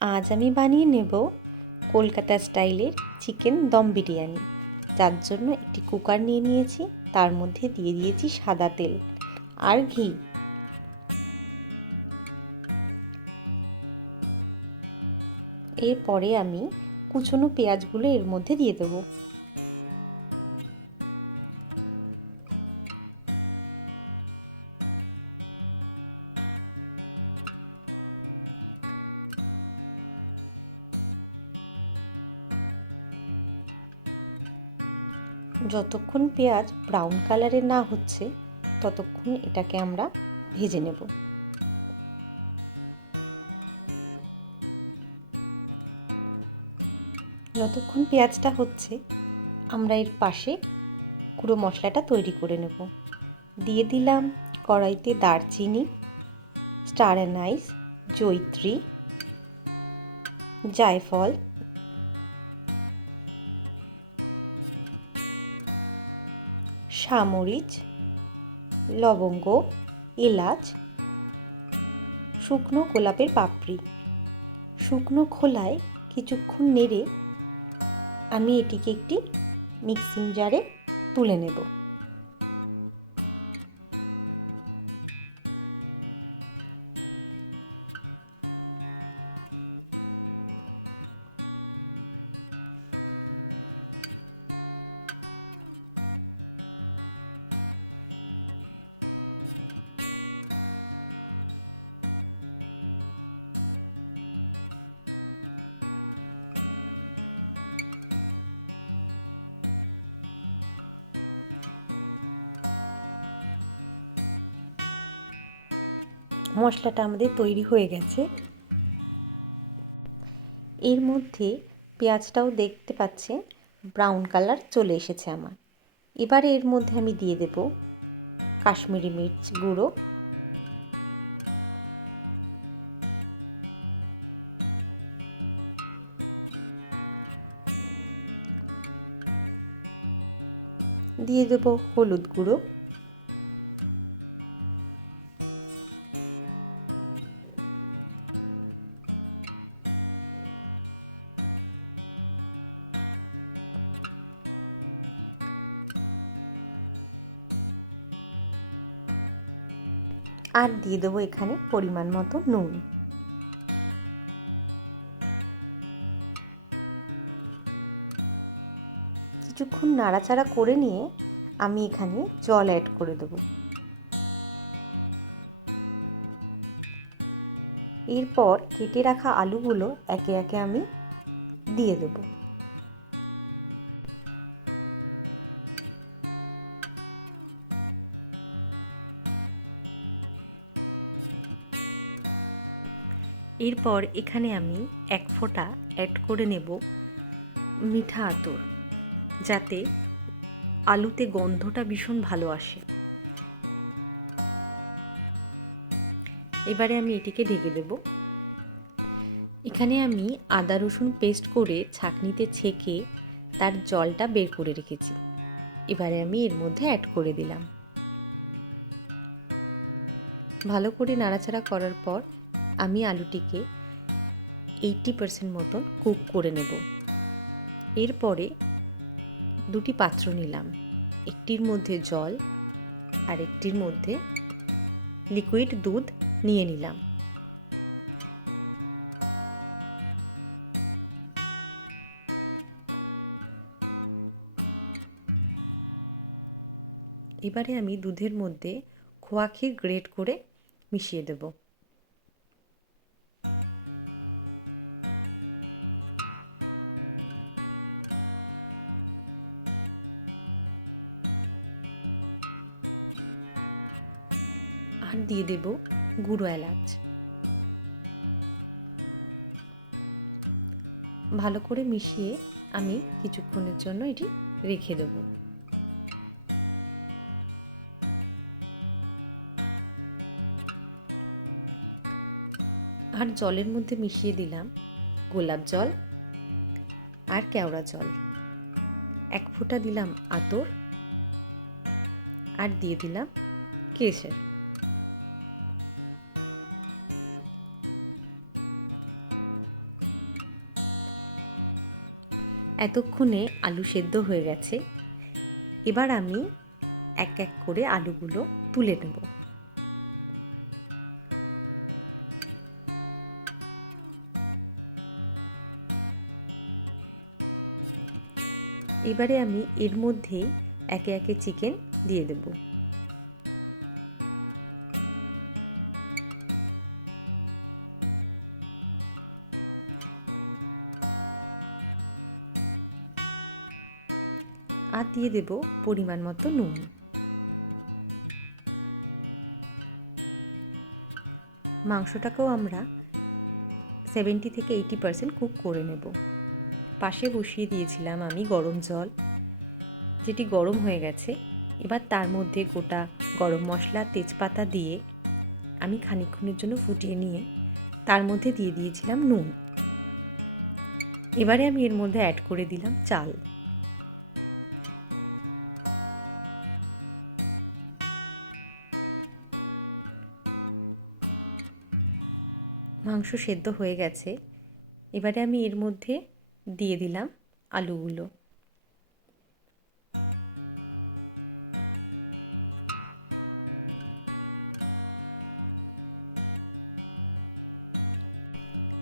আজ আমি বানিয়ে নেব কলকাতা স্টাইলের চিকেন দম বিরিয়ানি। যার জন্য একটি কুকার নিয়ে নিয়েছি, তার মধ্যে দিয়ে দিয়েছি সাদা তেল আর ঘি। এরপরে আমি কুচনো পেঁয়াজগুলো এর মধ্যে দিয়ে দেবো। যতক্ষণ পেঁয়াজ ব্রাউন কালারের না হচ্ছে ততক্ষণ এটাকে আমরা ভেজে নেব। যতক্ষণ পেঁয়াজটা হচ্ছে আমরা এর পাশে গুঁড়ো মশলাটা তৈরি করে নেব। দিয়ে দিলাম কড়াইতে দারচিনি, স্টার অ্যানাইস, জয়িত্রী, জায়ফল, সামরিচ, লবঙ্গ, এলাচ, শুকনো গোলাপের পাপড়ি। শুকনো খোলায় কিছুক্ষণ নেড়ে আমি এটিকে একটি মিক্সিং জারে তুলে নেব। মশলাটা আমাদের তৈরি হয়ে গেছে। এর মধ্যে পেঁয়াজটাও দেখতে পাচ্ছেন ব্রাউন কালার চলে এসেছে আমার। এবারে এর মধ্যে আমি দিয়ে দেব কাশ্মীরি মির্চ গুঁড়ো, দিয়ে দেব হলুদ গুঁড়ো, আর দিয়ে দেবো এখানে পরিমাণ মতো নুন। কিছুক্ষণ নাড়াচাড়া করে নিয়ে আমি এখানে জল অ্যাড করে দেব। এরপর কেটে রাখা আলুগুলো একে একে আমি দিয়ে দেব। এরপর এখানে আমি 1 ফোঁটা অ্যাড করে নেব মিঠা আতর, যাতে আলুতে গন্ধটা ভীষণ ভালো আসে। এবারে আমি এটিকে ঢেকে দেব। এখানে আমি আদা রসুন পেস্ট করে ছাঁকনিতে ছেঁকে তার জলটা বের করে রেখেছি। এবারে আমি এর মধ্যে অ্যাড করে দিলাম। ভালো করে নাড়াচাড়া করার পর আমি আলুটিকে 80% মতন কুক করে নেব। এরপরে দুটি পাত্র নিলাম, একটির মধ্যে জল আর একটির মধ্যে লিকুইড দুধ নিয়ে নিলাম। এবারে আমি দুধের মধ্যে খোয়া ক্ষীর গ্রেট করে মিশিয়ে দেব। আর দিয়ে দেব গুঁড়ো এলাচ। ভালো করে মিশিয়ে আমি কিছুক্ষণের জন্য এটি রেখে দেব। আর জলের মধ্যে মিশিয়ে দিলাম গোলাপ জল আর কেওড়া জল, 1 ফোঁটা দিলাম আতর আর দিয়ে দিলাম কেশর। এতক্ষণে আলু সেদ্ধ হয়ে গেছে। এবার আমি এক এক করে আলুগুলো তুলে নেব। এবারে আমি এর মধ্যেই একে একে চিকেন দিয়ে দেব। আর দিয়ে দেব পরিমাণ মতো নুন। মাংসটাকেও আমরা 70 থেকে 80% কুক করে নেব। পাশে বসিয়ে দিয়েছিলাম আমি গরম জল, যেটি গরম হয়ে গেছে। এবার তার মধ্যে গোটা গরম মশলা, তেজপাতা দিয়ে আমি খানিকক্ষণের জন্য ফুটিয়ে নিয়ে তার মধ্যে দিয়ে দিয়েছিলাম নুন। এবারে আমি এর মধ্যে অ্যাড করে দিলাম চাল। মাংস সেদ্ধ হয়ে গেছে। এবারে আমি এর মধ্যে দিয়ে দিলাম আলুগুলো।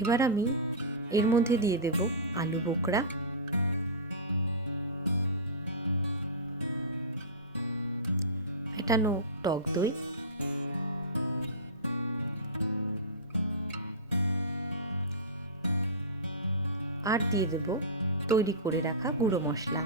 এবার আমি এর মধ্যে দিয়ে দেব আলু বোখরা, ফেটানো টক দই, আর দিয়ে দেব তৈরি করে রাখা গুঁড়ো মশলা।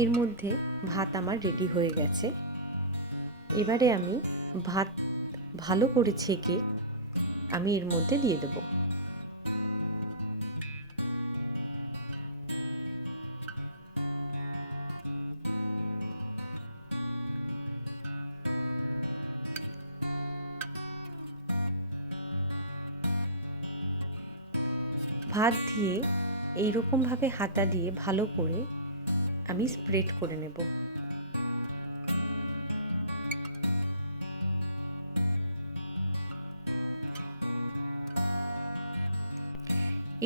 এর মধ্যে ভাত আমার রেডি হয়ে গেছে। এবারে আমি ভাত ভালো করে ছেঁকে আমি এর মধ্যে দিয়ে দেব। ভাত দিয়ে এইরকমভাবে হাতা দিয়ে ভালো করে আমি স্প্রেড করে নেব।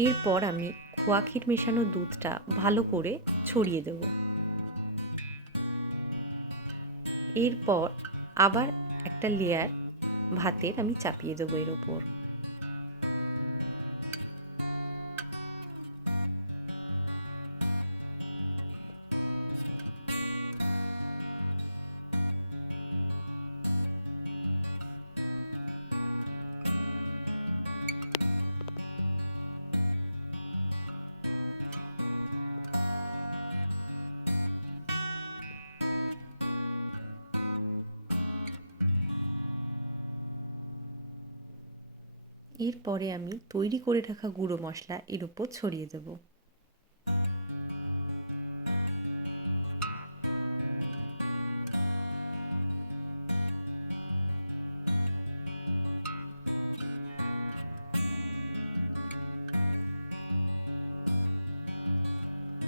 এরপর আমি খোয়া ক্ষীর মেশানো দুধটা ভালো করে ছড়িয়ে দেব। এরপর আবার একটা লেয়ার ভাতের আমি চাপিয়ে দেবো এর ওপর। এরপরে আমি তৈরি করে রাখা গুঁড়ো মশলা এর উপর ছড়িয়ে দেব।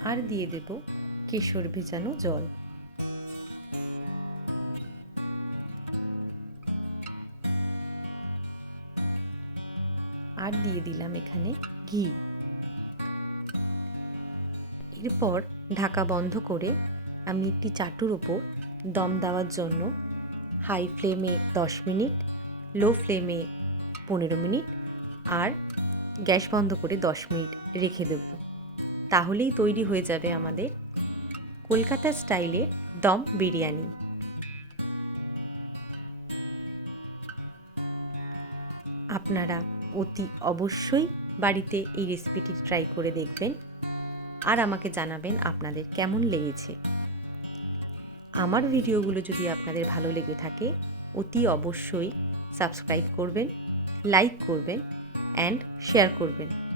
আর দিয়ে দেব কেশর ভেজানো জল। আর দিয়ে দিলাম এখানে ঘি। এরপর ঢাকা বন্ধ করে আমি একটি চাটুর ওপর দম দেওয়ার জন্য হাই ফ্লেমে 10 মিনিট, লো ফ্লেমে 15 মিনিট আর গ্যাস বন্ধ করে 10 মিনিট রেখে দেব। তাহলেই তৈরি হয়ে যাবে আমাদের কলকাতা স্টাইলের দম বিরিয়ানি। আপনারা অতি অবশ্যই বাড়িতে এই রেসিপিটি ট্রাই করে দেখবেন আর আমাকে জানাবেন আপনাদের কেমন লেগেছে। আমার ভিডিওগুলো যদি আপনাদের ভালো লেগে থাকে অতি অবশ্যই সাবস্ক্রাইব করবেন, লাইক করবেন অ্যান্ড শেয়ার করবেন।